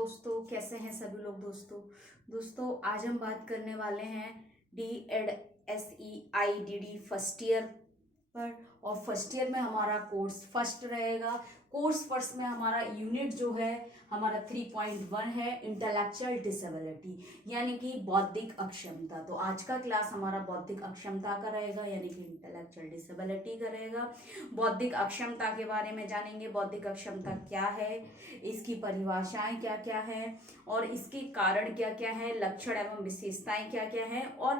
दोस्तों, कैसे हैं सभी लोग। दोस्तों आज हम बात करने वाले हैं DED फर्स्ट ईयर पर। और फर्स्ट ईयर में हमारा कोर्स फर्स्ट रहेगा। कोर्स फर्स्ट में हमारा यूनिट जो है हमारा 3.1 है, इंटेलेक्चुअल डिसेबिलिटी यानी कि बौद्धिक अक्षमता। तो आज का क्लास हमारा बौद्धिक अक्षमता का रहेगा यानी कि इंटेलेक्चुअल डिसेबिलिटी का रहेगा। बौद्धिक अक्षमता के बारे में जानेंगे, बौद्धिक अक्षमता क्या है, इसकी परिभाषाएं क्या क्या है और इसके कारण क्या क्या है, लक्षण एवं विशेषताएं क्या क्या है और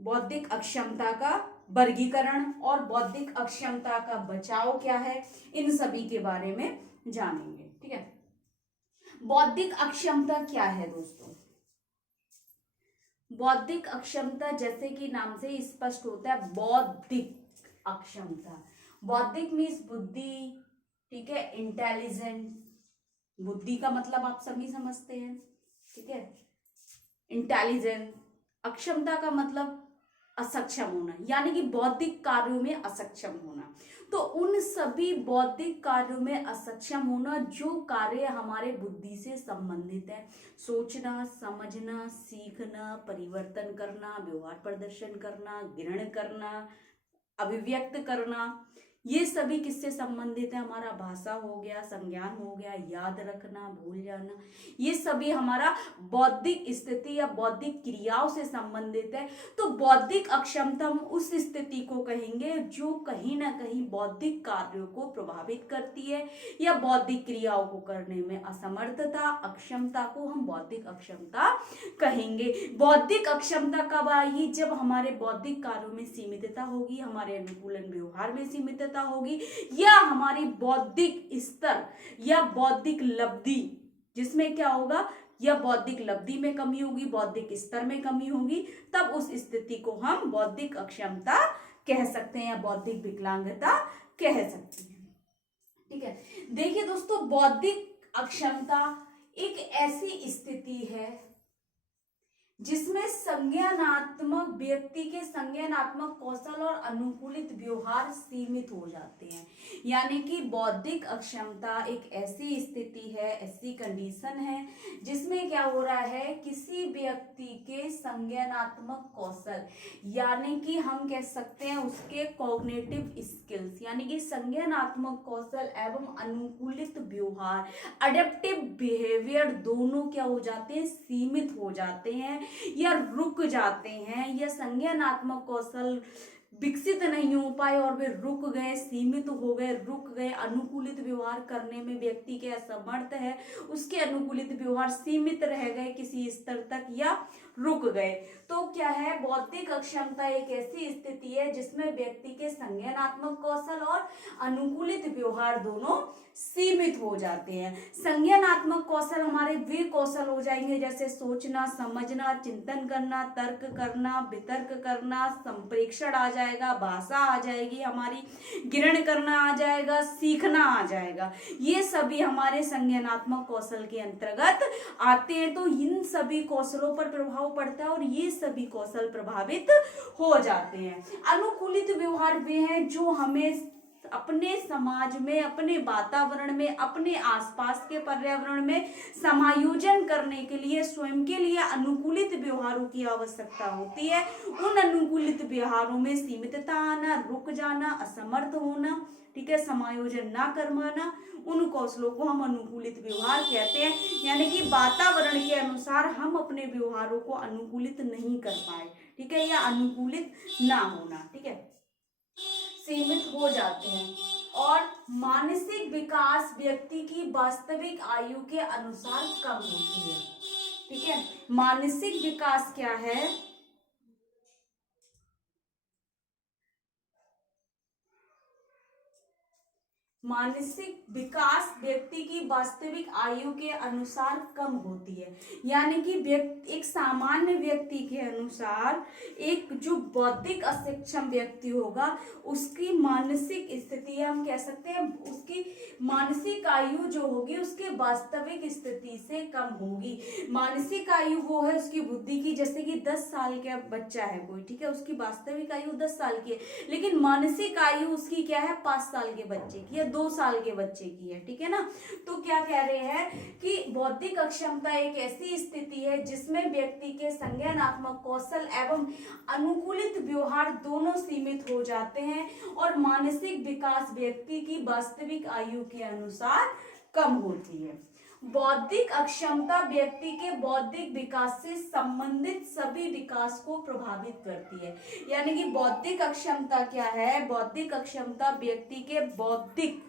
बौद्धिक अक्षमता का वर्गीकरण और बौद्धिक अक्षमता का बचाव क्या है, इन सभी के बारे में जानेंगे। ठीक है, बौद्धिक अक्षमता क्या है दोस्तों। बौद्धिक अक्षमता जैसे कि नाम से स्पष्ट होता है, बौद्धिक अक्षमता। बौद्धिक मीन्स बुद्धि, ठीक है, इंटेलिजेंट। बुद्धि का मतलब आप सभी समझते हैं, ठीक है, इंटेलिजेंट। अक्षमता का मतलब असक्षम होना यानी कि बौद्धिक कार्यों में असक्षम होना। तो उन सभी बौद्धिक कार्यों में असक्षम होना जो कार्य हमारे बुद्धि से संबंधित है, सोचना, समझना, सीखना, परिवर्तन करना, व्यवहार प्रदर्शन करना, ग्रहण करना, अभिव्यक्त करना, ये सभी किससे संबंधित है, हमारा भाषा हो गया, संज्ञान हो गया, याद रखना, भूल जाना, ये सभी हमारा बौद्धिक स्थिति या बौद्धिक क्रियाओं से संबंधित है। तो बौद्धिक अक्षमता हम उस स्थिति को कहेंगे जो कहीं ना कहीं बौद्धिक कार्यों को प्रभावित करती है या बौद्धिक क्रियाओं को करने में असमर्थता, अक्षमता को हम बौद्धिक अक्षमता कहेंगे। बौद्धिक अक्षमता कब आएगी, जब हमारे बौद्धिक कार्यों में सीमितता होगी, हमारे अनुकूलन व्यवहार में सीमितता होगी या हमारी बौद्धिक स्तर या बौद्धिक लब्धि, जिसमें क्या होगा, या बौद्धिक लब्धि में कमी होगी, बौद्धिक स्तर में कमी होगी, तब उस स्थिति को हम बौद्धिक अक्षमता कह सकते हैं या बौद्धिक विकलांगता कह सकते हैं। ठीक है, देखिए दोस्तों, बौद्धिक अक्षमता एक ऐसी स्थिति है जिसमें संज्ञानात्मक व्यक्ति के संज्ञानात्मक कौशल और अनुकूलित व्यवहार सीमित हो जाते हैं। यानी कि बौद्धिक अक्षमता एक ऐसी स्थिति है, ऐसी कंडीशन है जिसमें क्या हो रहा है, किसी व्यक्ति के संज्ञानात्मक कौशल यानी कि हम कह सकते हैं उसके कॉग्निटिव स्किल्स यानी कि संज्ञानात्मक कौशल एवं अनुकूलित व्यवहार, अडेप्टिव बिहेवियर, दोनों क्या हो जाते हैं, सीमित हो जाते हैं या रुक जाते हैं, या संज्ञानात्मक कौशल विकसित नहीं हो पाए और वे रुक गए, सीमित हो गए, रुक गए, अनुकूलित व्यवहार करने में व्यक्ति के असमर्थ है, उसके अनुकूलित व्यवहार सीमित रह गए किसी स्तर तक या रुक गए। तो क्या है, बौद्धिक अक्षमता एक ऐसी स्थिति है जिसमें व्यक्ति के संज्ञानात्मक कौशल और अनुकूलित व्यवहार दोनों सीमित हो जाते हैं। संज्ञानात्मक कौशल हमारे वे कौशल हो जाएंगे जैसे सोचना, समझना, चिंतन करना, तर्क करना, वितर्क करना, संप्रेषण आ जाएगा, भाषा आ जाएगी, हमारी ग्रहण करना आ जाएगा, सीखना आ जाएगा, ये सभी हमारे संज्ञानात्मक कौशल के अंतर्गत आते हैं। तो इन सभी कौशलों पर प्रभाव पड़ता है और ये सभी कौशल प्रभावित हो जाते हैं। अनुकूलित व्यवहार वे हैं जो हमें अपने समाज में, अपने वातावरण में, अपने आसपास के पर्यावरण में समायोजन करने के लिए, स्वयं के लिए अनुकूलित व्यवहारों की आवश्यकता होती है। उन अनुकूलित व्यवहारों में सीमितता आना, रुक जाना, असमर्थ होना, ठीक है, समायोजन ना कर पाना, उन कौशलों को हम अनुकूलित व्यवहार कहते हैं। यानी कि वातावरण के अनुसार हम अपने व्यवहारों को अनुकूलित नहीं कर पाए, ठीक है, या अनुकूलित ना होना, ठीक है, सीमित हो जाते हैं। और मानसिक विकास व्यक्ति की वास्तविक आयु के अनुसार कम होती है। ठीक है, मानसिक विकास क्या है, मानसिक विकास व्यक्ति की वास्तविक आयु के अनुसार कम होती है। यानी कि एक सामान्य व्यक्ति के अनुसार एक जो बौद्धिक अक्षम व्यक्ति होगा उसकी मानसिक स्थिति, हम कह सकते हैं उसकी मानसिक आयु जो होगी उसके वास्तविक स्थिति से कम होगी। मानसिक आयु वो है उसकी बुद्धि की, जैसे कि 10 साल का बच्चा है कोई, ठीक है, उसकी वास्तविक आयु 10 साल की है, लेकिन मानसिक आयु उसकी क्या है, 5 साल के बच्चे की या 2 साल के बच्चे की है, ठीक है ना। तो क्या कह रहे हैं कि बौद्धिक अक्षमता एक ऐसी स्थिति है जिसमें व्यक्ति के संज्ञानात्मक कौशल एवं अनुकूलित व्यवहार दोनों सीमित हो जाते हैं और मानसिक विकास व्यक्ति की वास्तविक आयु के अनुसार कम होती है। बौद्धिक अक्षमता व्यक्ति के बौद्धिक विकास से संबंधित सभी विकास को प्रभावित करती है। यानी कि बौद्धिक अक्षमता क्या है? बौद्धिक अक्षमता व्यक्ति के बौद्धिक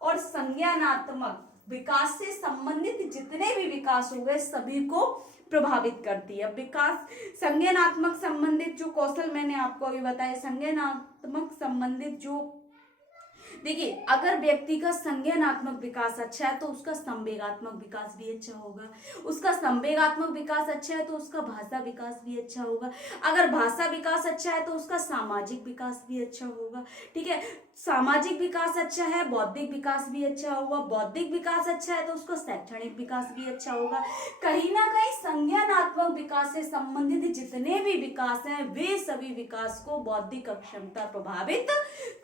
और संज्ञानात्मक विकास से संबंधित जितने भी विकास हो गए सभी को प्रभावित करती है। विकास संज्ञानात्मक संबंधित जो कौशल मैंने आपको अभी बताया, संज्ञानात्मक संबंधित जो, देखिए अगर व्यक्ति का संज्ञानात्मक विकास अच्छा है तो उसका संवेगात्मक विकास भी अच्छा होगा, उसका संवेगात्मक विकास अच्छा है तो उसका भाषा विकास भी अच्छा होगा, अगर भाषा विकास अच्छा है तो उसका सामाजिक विकास भी अच्छा होगा, ठीक है। सामाजिक विकास अच्छा है, बौद्धिक विकास भी अच्छा होगा, बौद्धिक विकास अच्छा है तो उसका शैक्षणिक विकास भी अच्छा होगा। कहीं ना कहीं संज्ञानात्मक विकास से संबंधित जितने भी विकास हैं वे सभी विकास को बौद्धिक अक्षमता प्रभावित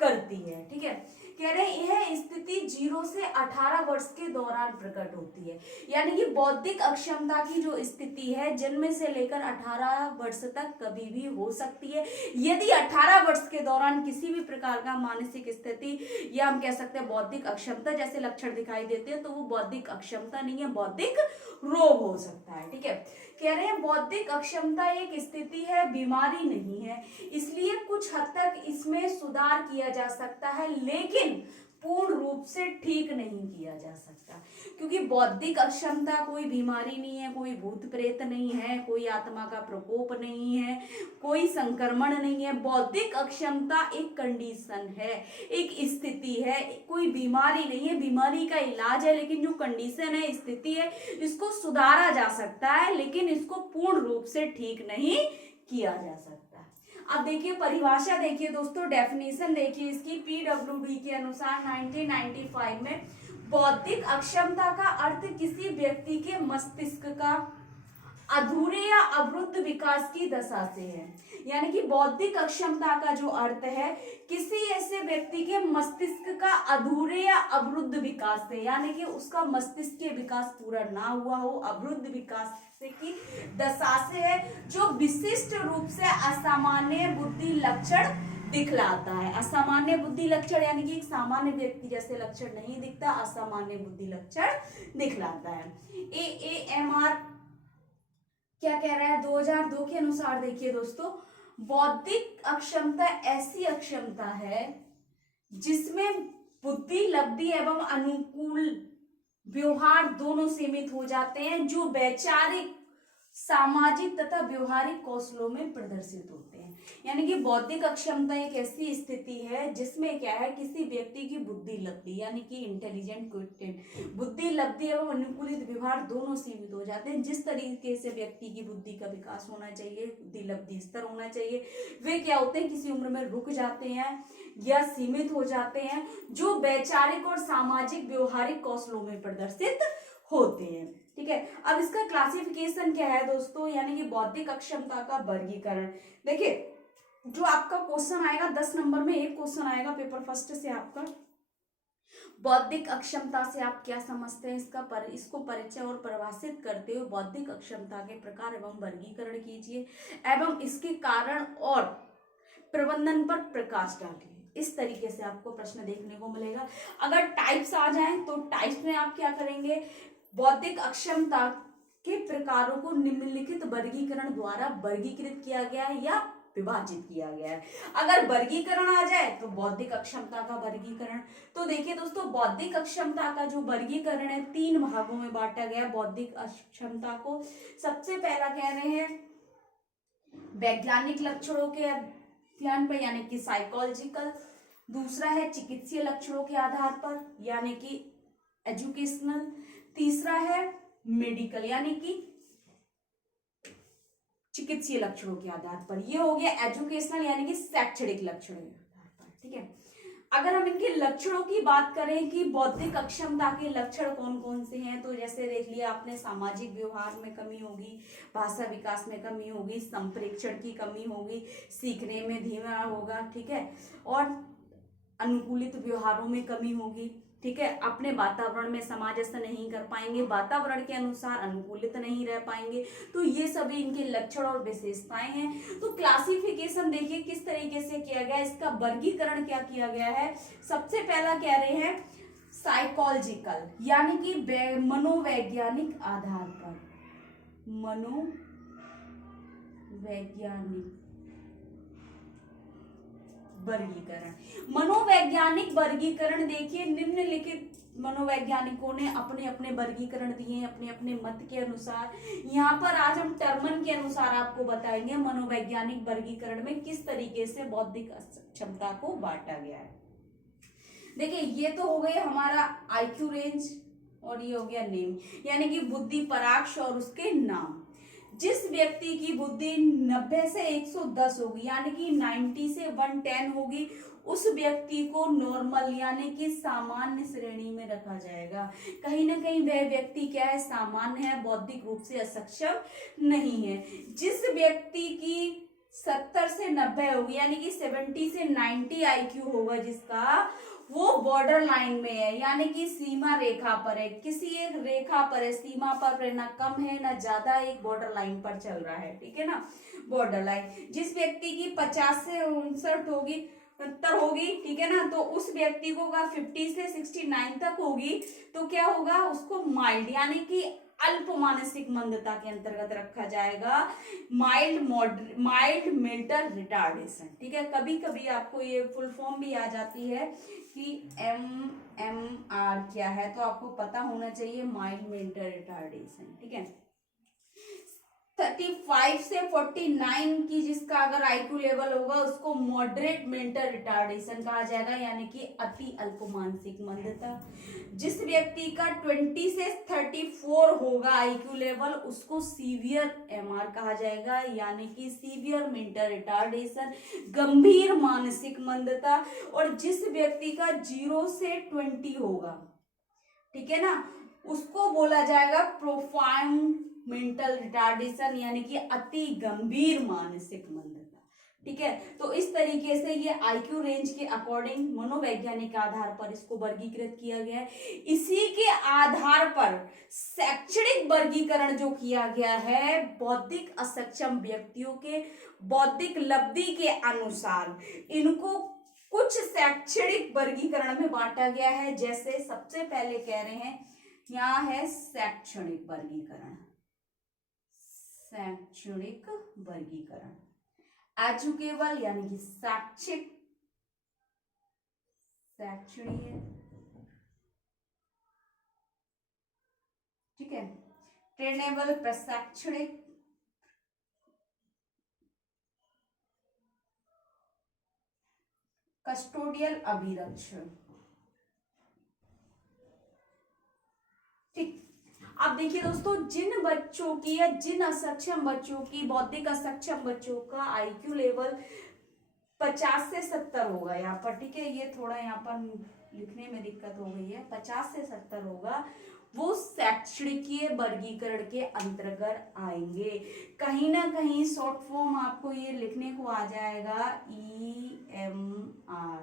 करती है, ठीक है। कह रहे हैं यह स्थिति 0 से 18 वर्ष के दौरान प्रकट होती है। यानी कि बौद्धिक अक्षमता की जो स्थिति है जन्म से लेकर 18 वर्ष तक कभी भी हो सकती है। यदि 18 वर्ष के दौरान किसी भी प्रकार का मानसिक स्थिति या हम कह सकते हैं बौद्धिक अक्षमता जैसे लक्षण दिखाई देते हैं तो वो बौद्धिक अक्षमता नहीं है, बौद्धिक रोग हो सकता है, ठीक है। कह रहे हैं बौद्धिक अक्षमता एक स्थिति है, बीमारी नहीं है, इसलिए कुछ हद तक इसमें सुधार किया जा सकता है लेकिन पूर्ण रूप से ठीक नहीं किया जा सकता, क्योंकि बौद्धिक अक्षमता कोई बीमारी नहीं है, कोई भूत प्रेत नहीं है, कोई आत्मा का प्रकोप नहीं है, कोई संक्रमण नहीं है। बौद्धिक अक्षमता एक कंडीशन है, एक स्थिति है, कोई बीमारी नहीं है। बीमारी का इलाज है लेकिन जो कंडीशन है, स्थिति है, इसको सुधारा जा सकता है लेकिन इसको पूर्ण रूप से ठीक नहीं किया जा सकता। अब देखिए परिभाषा देखिए दोस्तों, डेफिनेशन देखिए इसकी पीडब्ल्यूडी के अनुसार 1995 में बौद्धिक अक्षमता का अर्थ किसी व्यक्ति के मस्तिष्क का अधूरे या अवरुद्ध विकास की दशा से है। यानी कि बौद्धिक अक्षमता का जो अर्थ है किसी ऐसे व्यक्ति के मस्तिष्क का अधूरे या अवरुद्ध विकास से, यानी कि उसका मस्तिष्क के विकास पूरा ना हुआ हो, अवरुद्ध विकास की दशा से है, जो विशिष्ट रूप से असामान्य बुद्धि लक्षण दिखलाता है। असामान्य बुद्धि लक्षण यानी कि एक सामान्य व्यक्ति जैसे लक्षण नहीं दिखता, असामान्य बुद्धि लक्षण दिखलाता है। AAMR क्या कह रहा है 2002 के अनुसार? देखिए दोस्तों, बौद्धिक अक्षमता ऐसी अक्षमता है जिसमें बुद्धि, लब्धि एवं अनुकूल व्यवहार दोनों सीमित हो जाते हैं, जो वैचारिक, सामाजिक तथा व्यवहारिक कौशलों में प्रदर्शित होते हैं। यानी कि बौद्धिक अक्षमता एक ऐसी स्थिति है जिसमें क्या है, किसी व्यक्ति की बुद्धि, लब्धि यानी कि इंटेलिजेंट क्विटेंट, बुद्धि, लब्धि एवं अनुकूलित व्यवहार दोनों सीमित हो जाते हैं। जिस तरीके से व्यक्ति की बुद्धि का विकास होना चाहिए, बुद्धि लब्धि स्तर होना चाहिए, वे क्या होते हैं, किसी उम्र में रुक जाते हैं या सीमित हो जाते हैं, जो वैचारिक और सामाजिक व्यवहारिक कौशलों में प्रदर्शित होते हैं, ठीक है। अब इसका क्लासिफिकेशन क्या है दोस्तों, यानी कि बौद्धिक अक्षमता का वर्गीकरण। देखिए जो आपका क्वेश्चन आएगा 10 नंबर में एक क्वेश्चन आएगा पेपर फर्स्ट से आपका, बौद्धिक अक्षमता से आप क्या समझते हैं, इसको परिचय और परिभाषित करते हुए बौद्धिक अक्षमता के प्रकार एवं वर्गीकरण कीजिए एवं इसके कारण और प्रबंधन पर प्रकाश डालिए। इस तरीके से आपको प्रश्न देखने को मिलेगा। अगर टाइप्स आ जाएं तो टाइप्स में आप क्या करेंगे, बौद्धिक अक्षमता के प्रकारों को निम्नलिखित वर्गीकरण द्वारा वर्गीकृत किया गया है या विभाजित किया गया है। अगर वर्गीकरण आ जाए तो बौद्धिक अक्षमता का वर्गीकरण, तो देखिए दोस्तों बौद्धिक अक्षमता का जो वर्गीकरण है 3 भागों में बांटा गया बौद्धिक अक्षमता को। सबसे पहला कह रहे हैं वैज्ञानिक लक्षणों के अध्ययन पर यानी कि साइकोलॉजिकल, दूसरा है चिकित्सीय लक्षणों के आधार पर यानी कि एजुकेशनल, तीसरा है मेडिकल यानी कि चिकित्सीय लक्षणों के आधार पर। ये हो गया एजुकेशनल यानी कि शैक्षणिक लक्षणों के आधार पर, ठीक है। अगर हम इनके लक्षणों की बात करें कि बौद्धिक अक्षमता के लक्षण कौन कौन से हैं, तो जैसे देख लिया आपने, सामाजिक व्यवहार में कमी होगी, भाषा विकास में कमी होगी, संप्रेक्षण की कमी होगी, सीखने में धीमा होगा, ठीक है, और अनुकूलित व्यवहारों में कमी होगी, ठीक है, अपने वातावरण में सामंजस्य नहीं कर पाएंगे, वातावरण के अनुसार अनुकूलित नहीं रह पाएंगे। तो ये सभी इनके लक्षण और विशेषताएं हैं। तो क्लासिफिकेशन देखिए किस तरीके से किया गया है, इसका वर्गीकरण क्या किया गया है। सबसे पहला कह रहे हैं साइकोलॉजिकल, यानी कि मनोवैज्ञानिक आधार पर, मनोवैज्ञानिक वर्गीकरण। मनोवैज्ञानिक वर्गीकरण देखिए निम्नलिखित मनोवैज्ञानिकों ने अपने अपने वर्गीकरण दिए हैं अपने अपने मत के अनुसार। यहाँ पर आज हम टर्मन के अनुसार आपको बताएंगे मनोवैज्ञानिक वर्गीकरण में किस तरीके से बौद्धिक क्षमता को बांटा गया है। देखिए ये तो हो गए हमारा आईक्यू रेंज और ये हो गया नेम, यानी कि बुद्धि पराक्ष और उसके नाम। जिस व्यक्ति की बुद्धि 90 से 110 होगी, यानी कि 90 से 110 होगी, उस व्यक्ति को नॉर्मल यानी कि सामान्य श्रेणी में रखा जाएगा। कहीं ना कहीं वह व्यक्ति क्या है, सामान्य है, बौद्धिक रूप से अक्षम नहीं है। जिस व्यक्ति की 70 से 90 होगी, यानी कि 70 से 90 आईक्यू होगा जिसका, वो बॉर्डर लाइन में है, यानी कि सीमा रेखा पर है, किसी एक रेखा पर है, सीमा पर है, ना कम है ना ज्यादा, एक बॉर्डर लाइन पर चल रहा है, ठीक है ना, बॉर्डर लाइन। जिस व्यक्ति की 50 से 59 होगी, 70 होगी, ठीक है ना, तो उस व्यक्ति को 50 से 69 तक होगी, तो क्या होगा, उसको माइल्ड यानी कि अल्प मानसिक मंदता के अंतर्गत रखा जाएगा, माइल्ड मेंटल रिटार्डेशन। ठीक है, कभी कभी आपको ये फुल फॉर्म भी आ जाती है कि MMR क्या है, तो आपको पता होना चाहिए माइल्ड मेंटल रिटार्डेशन। ठीक है, 35 से 49 की जिसका अगर आईक्यू लेवल होगा उसको मॉडरेट मेंटल रिटार्डेशन कहा जाएगा, यानी कि अति अल्प मानसिक मंदता। जिस व्यक्ति का 20 से 34 होगा आईक्यू लेवल, उसको सीवियर MR कहा जाएगा, यानी कि सीवियर मेंटल रिटार्डेशन, गंभीर मानसिक मंदता। और जिस व्यक्ति का 0 से 20 होगा, ठीक है ना, उसको बोला जाएगा प्रोफाउंड मेंटल रिटार्डेशन, यानी कि अति गंभीर मानसिक मंदता। ठीक है, तो इस तरीके से ये आईक्यू रेंज के अकॉर्डिंग मनोवैज्ञानिक आधार पर इसको वर्गीकृत किया गया है। इसी के आधार पर शैक्षणिक वर्गीकरण जो किया गया है, बौद्धिक असक्षम व्यक्तियों के बौद्धिक लब्धि के अनुसार इनको कुछ शैक्षणिक वर्गीकरण में बांटा गया है। जैसे सबसे पहले कह रहे हैं, यहाँ है शैक्षणिक वर्गीकरण, शैक्षणिक वर्गीकरण, एजुकेबल यानी कि शैक्षिक, शैक्षणीय, ठीक है, ट्रेनेबल प्रशैक्षणिक, कस्टोडियल अभिरक्षण। ठीक, अब देखिए दोस्तों, जिन बच्चों की या जिन असक्षम बच्चों की, बौद्धिक असक्षम बच्चों का आईक्यू लेवल 50 से 70 होगा यहाँ पर, ठीक है, ये थोड़ा यहाँ पर लिखने में दिक्कत हो गई है, 50 से 70 होगा, वो शैक्षणिकीय वर्गीकरण के अंतर्गत आएंगे। कहीं ना कहीं शॉर्ट फॉर्म आपको ये लिखने को आ जाएगा EMR,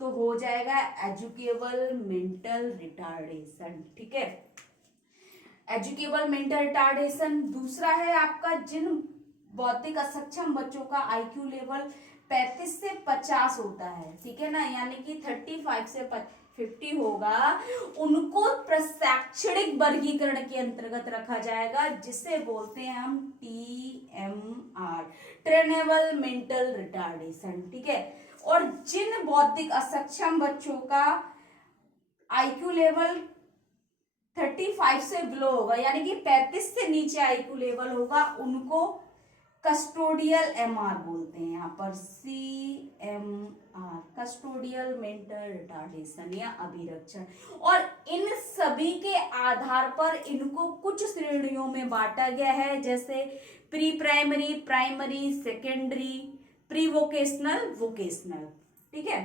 तो हो जाएगा एजुकेबल मेंटल रिटार्डेशन। ठीक है, एजुकेबल मेंटल रिटार्डेशन। दूसरा है आपका, जिन बौद्धिक असक्षम बच्चों का आईक्यू लेवल 35 से 50 होता है, ठीक है ना, यानी कि 35 से 50 होगा, उनको प्रशैक्षणिक वर्गीकरण के अंतर्गत रखा जाएगा, जिसे बोलते हैं हम TMR, ट्रेनेबल मेंटल रिटार्डेशन। ठीक है, और जिन बौद्धिक असक्षम बच्चों का आईक्यू लेवल 35 से बिलो होगा, यानी कि 35 से नीचे आईक्यू लेवल होगा, उनको कस्टोडियल MR बोलते हैं, यहाँ पर CMR, कस्टोडियल मेंटल रिटार्डेशन या अभिरक्षण। और इन सभी के आधार पर इनको कुछ श्रेणियों में बांटा गया है, जैसे pre primary, primary, secondary, pre vocational, vocational. ठीक है,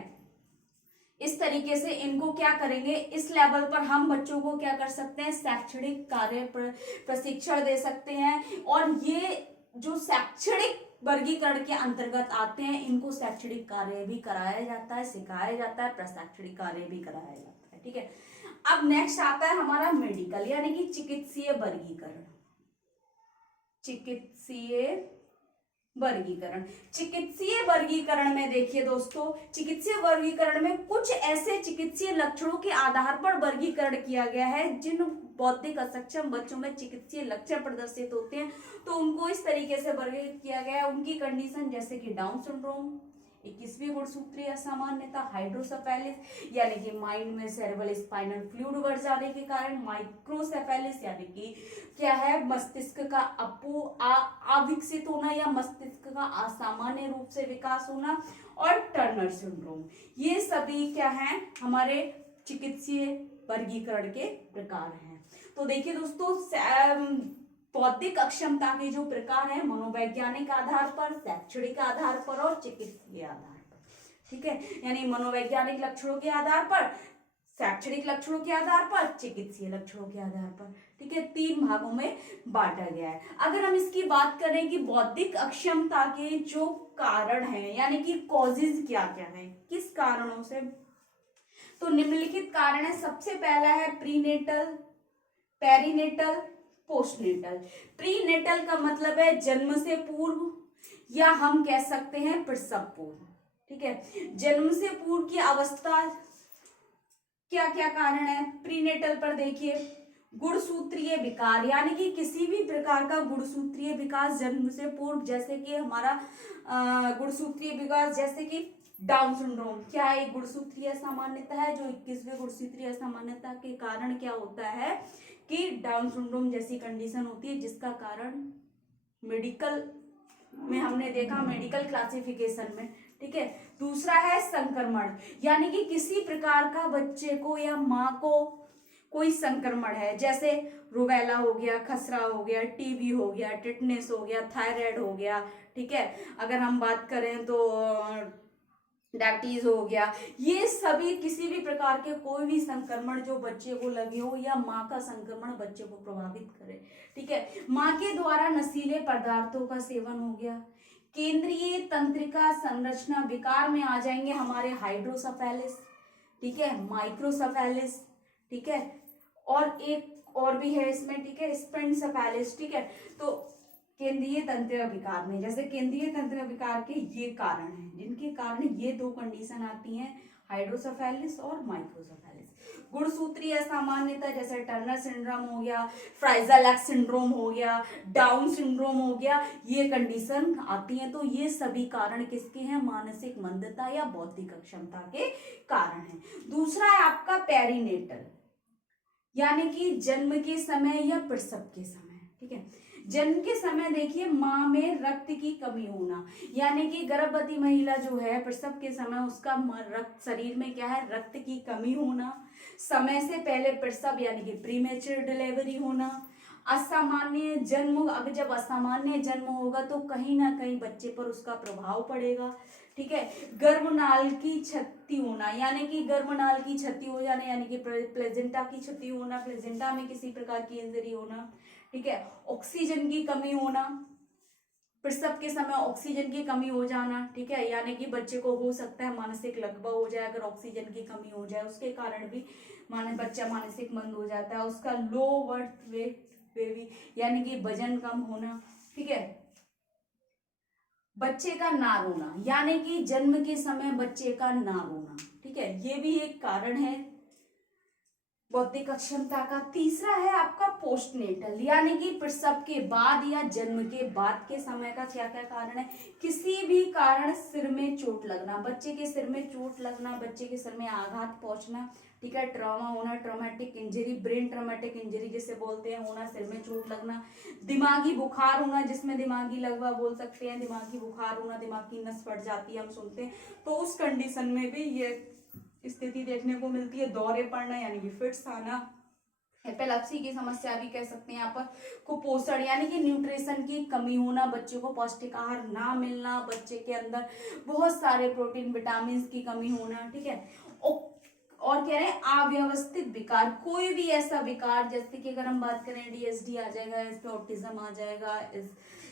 इस तरीके से इनको क्या करेंगे, इस लेवल पर हम बच्चों को क्या कर सकते हैं, शैक्षणिक कार्य प्रशिक्षण दे सकते हैं। और ये जो शैक्षणिक वर्गीकरण के अंतर्गत आते हैं, इनको शैक्षणिक कार्य भी कराया जाता है, सिखाया जाता है, प्रशैक्षणिक कार्य भी कराया जाता है। ठीक है, अब नेक्स्ट आता है हमारा मेडिकल यानी कि चिकित्सीय वर्गीकरण। चिकित्सीय वर्गीकरण, चिकित्सीय वर्गीकरण में देखिए दोस्तों, चिकित्सीय वर्गीकरण में कुछ ऐसे चिकित्सीय लक्षणों के आधार पर वर्गीकरण किया गया है जिन बौद्धिक असक्षम बच्चों में चिकित्सीय लक्षण प्रदर्शित होते हैं, तो उनको इस तरीके से वर्गीकृत किया गया है। उनकी कंडीशन जैसे कि डाउन सिंड्रोम, 21वीं गुणसूत्रीय असामान्यता, हाइड्रोसेफेलिस यानी कि माइंड में सेरेब्रल स्पाइनल फ्लूइड बढ़ जाने के कारण, माइक्रोसेफेलिस यानी कि क्या है, मस्तिष्क का अविकसित होना या मस्तिष्क का असामान्य रूप से विकास होना, और टर्नर सिंड्रोम, ये सभी क्या है हमारे चिकित्सीय वर्गीकरण के प्रकार हैं। तो देखिए दोस्तों, बौद्धिक अक्षमता के जो प्रकार हैं मनोवैज्ञानिक आधार पर, शैक्षणिक आधार पर और चिकित्सीय आधार पर, ठीक है, यानी मनोवैज्ञानिक लक्षणों के आधार पर, शैक्षणिक लक्षणों के आधार पर, चिकित्सीय लक्षणों के आधार पर, ठीक है, 3 भागों में बांटा गया है। अगर हम इसकी बात करें कि बौद्धिक अक्षमता के जो कारण हैं यानी कि कॉजेज क्या क्या है, किस कारणों से, तो निम्नलिखित कारण है। सबसे पहला है प्रीनेटल, पेरीनेटल, पोस्टनेटल। प्रीनेटल का मतलब है जन्म से पूर्व या हम कह सकते हैं प्रसव पूर्व, ठीक है, जन्म से पूर्व की अवस्था। क्या क्या कारण है प्रीनेटल पर, देखिए गुणसूत्रीय विकार यानी कि किसी भी प्रकार का गुणसूत्रीय विकास जन्म से पूर्व, जैसे कि हमारा गुणसूत्रीय विकास जैसे कि डाउन सिंड्रोम क्या एक गुणसूत्रीय असामान्यता है, जो 21वीं गुणसूत्रीय असामान्यता के कारण क्या होता है कि डाउन सिंड्रोम जैसी कंडीशन होती है, जिसका कारण मेडिकल में हमने देखा, मेडिकल क्लासिफिकेशन में, ठीक है। दूसरा है संक्रमण यानी कि किसी प्रकार का बच्चे को या माँ को कोई संक्रमण है, जैसे रूबेला हो गया, खसरा हो गया, टीबी हो गया, टिटनेस हो गया, थायराइड हो गया, ठीक है, अगर हम बात करें तो डायबिटीज हो गया, ये सभी किसी भी प्रकार के कोई भी संक्रमण जो बच्चे को लगे हो या माँ का संक्रमण बच्चे को प्रभावित करे, ठीक है। माँ के द्वारा नशीले पदार्थों का सेवन हो गया, केंद्रीय तंत्रिका संरचना विकार में आ जाएंगे हमारे हाइड्रोसेफेलिस, ठीक है, माइक्रोसेफेलिस, ठीक है, और एक और भी है इसमें, ठीक है, स्पेंसेफेलिस, ठीक है। तो केंद्रीय तंत्र विकार में, जैसे केंद्रीय तंत्र विकार के ये कारण हैं जिनके कारण ये 2 कंडीशन आती हैं, हाइड्रोसेफेलिस और माइक्रोसेफेलिस। गुणसूत्रीय असामान्यता जैसे टर्नर सिंड्रोम हो गया, फ्राइजल एक्स सिंड्रोम हो गया, डाउन सिंड्रोम हो गया, ये कंडीशन आती हैं। तो ये सभी कारण किसके हैं, मानसिक मंदता या बौद्धिक अक्षमता के कारण हैं। दूसरा है आपका पेरीनेटल यानी कि जन्म के समय या प्रसव के समय, ठीक है। जन्म के समय देखिए माँ में रक्त की कमी होना यानी कि गर्भवती महिला जो है प्रसव के समय उसका रक्त शरीर में क्या है, रक्त की कमी होना, समय से पहले प्रसव यानी कि प्रीमेच्योर डिलीवरी होना, असामान्य जन्म। अब जब असामान्य जन्म होगा तो कहीं ना कहीं बच्चे पर उसका प्रभाव पड़ेगा, ठीक है। गर्भनाल की क्षति होना यानी कि गर्भनाल की क्षति हो जाना यानी कि प्लेजेंटा की क्षति होना, प्लेजेंटा में किसी प्रकार की इंजरी होना, ठीक है। ऑक्सीजन की कमी होना, प्रसव के समय ऑक्सीजन की कमी हो जाना, ठीक है, यानी कि बच्चे को हो सकता है मानसिक लकवा हो जाए अगर ऑक्सीजन की कमी हो जाए, उसके कारण भी बच्चा मानसिक मंद हो जाता है। उसका लो बर्थ वेट बेबी यानी कि वजन कम होना, ठीक है। बच्चे का ना रोना यानी कि जन्म के समय बच्चे का ना रोना, ठीक है, ये भी एक कारण है बौद्धिक अक्षमता का। तीसरा है आपका पोस्टनेटल यानी कि प्रसव के बाद या जन्म के बाद के समय का क्या क्या कारण है, किसी भी कारण सिर में चोट लगना, बच्चे के सिर में चोट लगना, बच्चे के सिर में आघात पहुंचना, ठीक है, ट्रॉमा होना, traumatic injury, brain traumatic injury जिसे बोलते हैं होना, सिर में चोट लगना, दिमागी बुखार होना जिसमें दिमागी लकवा बोल सकते हैं, दिमागी बुखार होना, दिमाग की नस फट जाती है हम सुनते हैं, तो उस कंडीशन में भी ये स्थिति देखने को मिलती है। दौरे पड़ना यानी कि फिट्स आना, एपिलेप्सी की समस्या भी कह सकते हैं यहाँ पर, कुपोषण यानी कि न्यूट्रिशन की कमी होना, बच्चे को पौष्टिक आहार ना मिलना, बच्चे के अंदर बहुत सारे प्रोटीन विटामिन की कमी होना, ठीक है। और कह रहे हैं अव्यवस्थित विकार, कोई भी ऐसा विकार जैसे कि अगर हम बात करें डीएसडी आ जाएगा, इसमें ऑटिज्म आ जाएगा,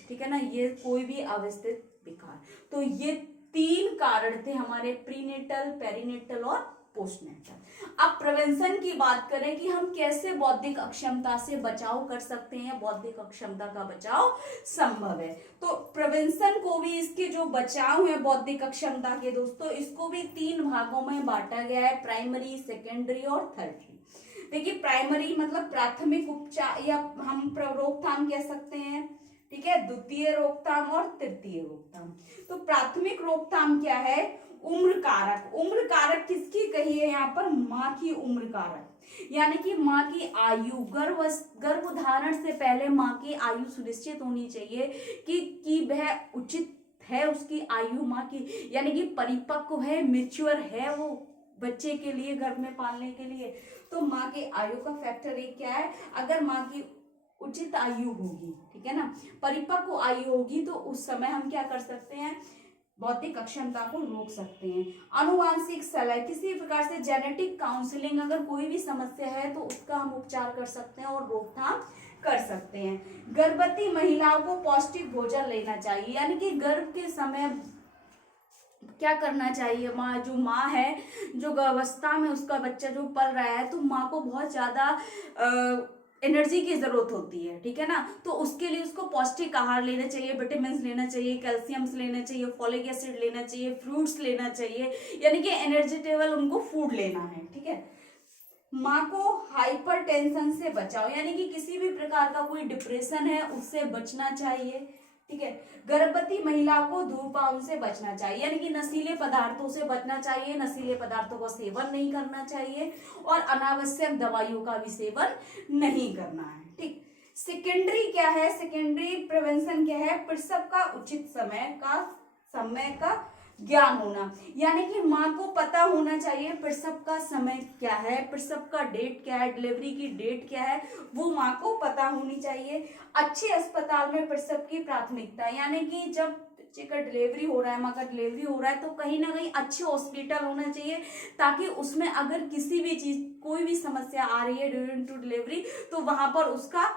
ठीक है ना, ये कोई भी अव्यवस्थित विकार। तो ये 3 कारण थे हमारे प्रीनेटल, पेरीनेटल और पोस्टनेटल। अब प्रिवेंशन की बात करें कि हम कैसे बौद्धिक अक्षमता से बचाव कर सकते हैं, बौद्धिक अक्षमता का बचाव संभव है। तो प्रिवेंशन को भी, इसके जो बचाव है बौद्धिक अक्षमता के दोस्तों, इसको भी 3 भागों में बांटा गया है, प्राइमरी, सेकेंडरी और थर्डरी। देखिए प्राइमरी मतलब प्राथमिक उपचार या हम रोकथाम कह सकते हैं, ठीक है, द्वितीय रोकथाम और तृतीय रोकथाम। तो प्राथमिक रोकथाम क्या है, उम्र कारक। उम्र कारक किसकी कही है यहाँ पर, माँ की उम्र कारक, यानी कि माँ की आयु, गर्भधारण से पहले माँ की आयु सुनिश्चित होनी चाहिए कि वह उचित है, उसकी आयु माँ की यानी कि परिपक्व है, मैच्योर है वो बच्चे के लिए, गर्भ में पालने के लिए। तो माँ के आयु का फैक्टर एक क्या है, अगर माँ की उचित आयु होगी, ठीक है ना, परिपक्व आयु होगी, तो उस समय हम क्या कर सकते हैं, बौद्धिक अक्षमता को रोक सकते हैं। आनुवांशिक सलाह, किसी प्रकार से जेनेटिक काउंसलिंग, अगर कोई भी समस्या है तो उसका हम उपचार कर सकते हैं और रोकथाम कर सकते हैं। गर्भवती महिलाओं को पौष्टिक भोजन लेना चाहिए, यानी कि गर्भ के समय क्या करना चाहिए, जो माँ है, जो गर्भावस्था में उसका बच्चा जो पल रहा है, तो माँ को बहुत ज्यादा एनर्जी की जरूरत होती है, ठीक है ना, तो उसके लिए उसको पौष्टिक आहार लेना चाहिए, विटामिन लेना चाहिए, कैल्शियम्स लेना चाहिए, फॉलिक एसिड लेना चाहिए, फ्रूट्स लेना चाहिए, यानी कि एनर्जेटेबल उनको फूड लेना है, ठीक है। माँ को हाइपरटेंशन से बचाओ, यानी कि किसी भी प्रकार का कोई डिप्रेशन है उससे बचना चाहिए, ठीक है। गर्भवती महिलाओं को धूम्रपान से बचना चाहिए, यानी कि नशीले पदार्थों से बचना चाहिए, नशीले पदार्थों का सेवन नहीं करना चाहिए और अनावश्यक दवाइयों का भी सेवन नहीं करना है, ठीक। सेकेंडरी क्या है, सेकेंडरी प्रिवेंशन क्या है, प्रसव का उचित समय का ज्ञान होना, यानी कि माँ को पता होना चाहिए प्रसव का समय क्या है, प्रसव का डेट क्या है, डिलीवरी की डेट क्या है, वो माँ को पता होनी चाहिए। अच्छे अस्पताल में प्रसव की प्राथमिकता, यानी कि जब बच्चे का डिलीवरी हो रहा है, माँ का डिलीवरी हो रहा है, तो कहीं ना कहीं अच्छे हॉस्पिटल होना चाहिए, ताकि उसमें अगर किसी भी चीज कोई भी समस्या आ रही है ड्यूरिंग टू डिलीवरी, तो वहां पर उसका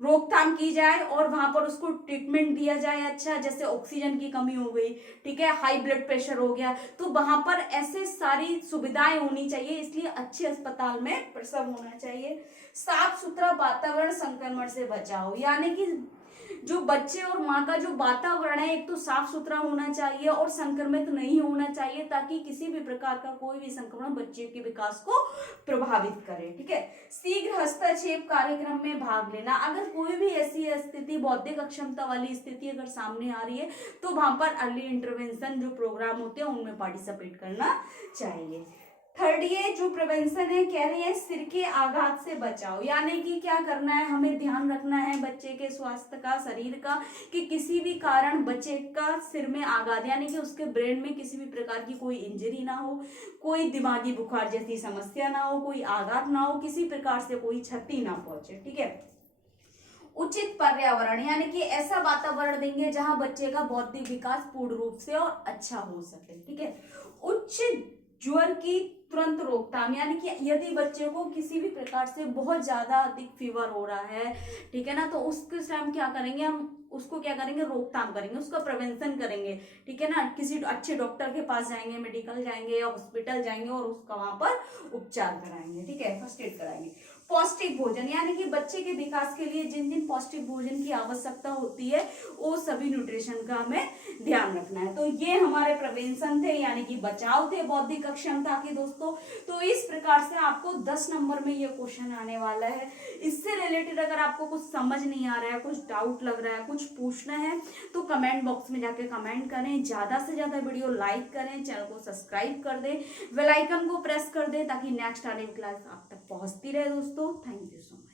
रोकथाम की जाए और वहां पर उसको ट्रीटमेंट दिया जाए अच्छा, जैसे ऑक्सीजन की कमी हो गई, ठीक है, हाई ब्लड प्रेशर हो गया, तो वहां पर ऐसे सारी सुविधाएं होनी चाहिए, इसलिए अच्छे अस्पताल में प्रसव होना चाहिए। साफ सुथरा वातावरण संक्रमण से बचाओ, यानी कि जो बच्चे और माँ का जो वातावरण है, एक तो साफ सुथरा होना चाहिए और संक्रमित नहीं होना चाहिए, ताकि किसी भी प्रकार का कोई भी संक्रमण बच्चे के विकास को प्रभावित करे, ठीक है। शीघ्र हस्तक्षेप कार्यक्रम में भाग लेना, अगर कोई भी ऐसी स्थिति, बौद्धिक अक्षमता वाली स्थिति अगर सामने आ रही है, तो वहां पर अर्ली इंटरवेंशन जो प्रोग्राम होते हैं उनमें पार्टिसिपेट करना चाहिए। थर्ड ये जो प्रिवेंशन है, कह रहे हैं सिर के आघात से बचाओ, यानी कि क्या करना है, हमें ध्यान रखना है बच्चे के स्वास्थ्य का, शरीर का, कि किसी भी कारण बच्चे का सिर में आघात, यानी कि उसके ब्रेन में किसी भी प्रकार की कोई इंजरी ना हो, कोई दिमागी बुखार जैसी समस्या ना हो, कोई आघात ना हो, किसी प्रकार से कोई क्षति ना पहुंचे, ठीक है। उचित पर्यावरण, यानी कि ऐसा वातावरण देंगे जहां बच्चे का बौद्धिक विकास पूर्ण रूप से और अच्छा हो सके, ठीक है। उच्च ज्वर की तुरंत रोकथाम, यानी कि यदि बच्चे को किसी भी प्रकार से बहुत ज्यादा अधिक फीवर हो रहा है, ठीक है ना, तो उसके टाइम क्या करेंगे, हम उसको क्या करेंगे, रोकथाम करेंगे, उसका प्रिवेंशन करेंगे, ठीक है ना, किसी अच्छे डॉक्टर के पास जाएंगे, मेडिकल जाएंगे या हॉस्पिटल जाएंगे और उसका वहां पर उपचार कराएंगे, ठीक है, फर्स्ट एड कराएंगे। पौष्टिक भोजन, यानी कि बच्चे के विकास के लिए जिन जिन पौष्टिक भोजन की आवश्यकता होती है वो सभी न्यूट्रिशन का हमें ध्यान रखना है। तो ये हमारे प्रिवेंशन थे, यानी कि बचाव थे बौद्धिक अक्षमता के दोस्तों। तो इस प्रकार से आपको 10 नंबर में ये क्वेश्चन आने वाला है। इससे रिलेटेड अगर आपको कुछ समझ नहीं आ रहा है, कुछ डाउट लग रहा है, कुछ पूछना है, तो कमेंट बॉक्स में जाके कमेंट करें, ज्यादा से ज्यादा वीडियो लाइक करें, चैनल को सब्सक्राइब कर दें, बेल आइकन को प्रेस कर दें, ताकि नेक्स्ट आने की क्लास आप तक पहुंचती रहे दोस्तों। Thank you so much.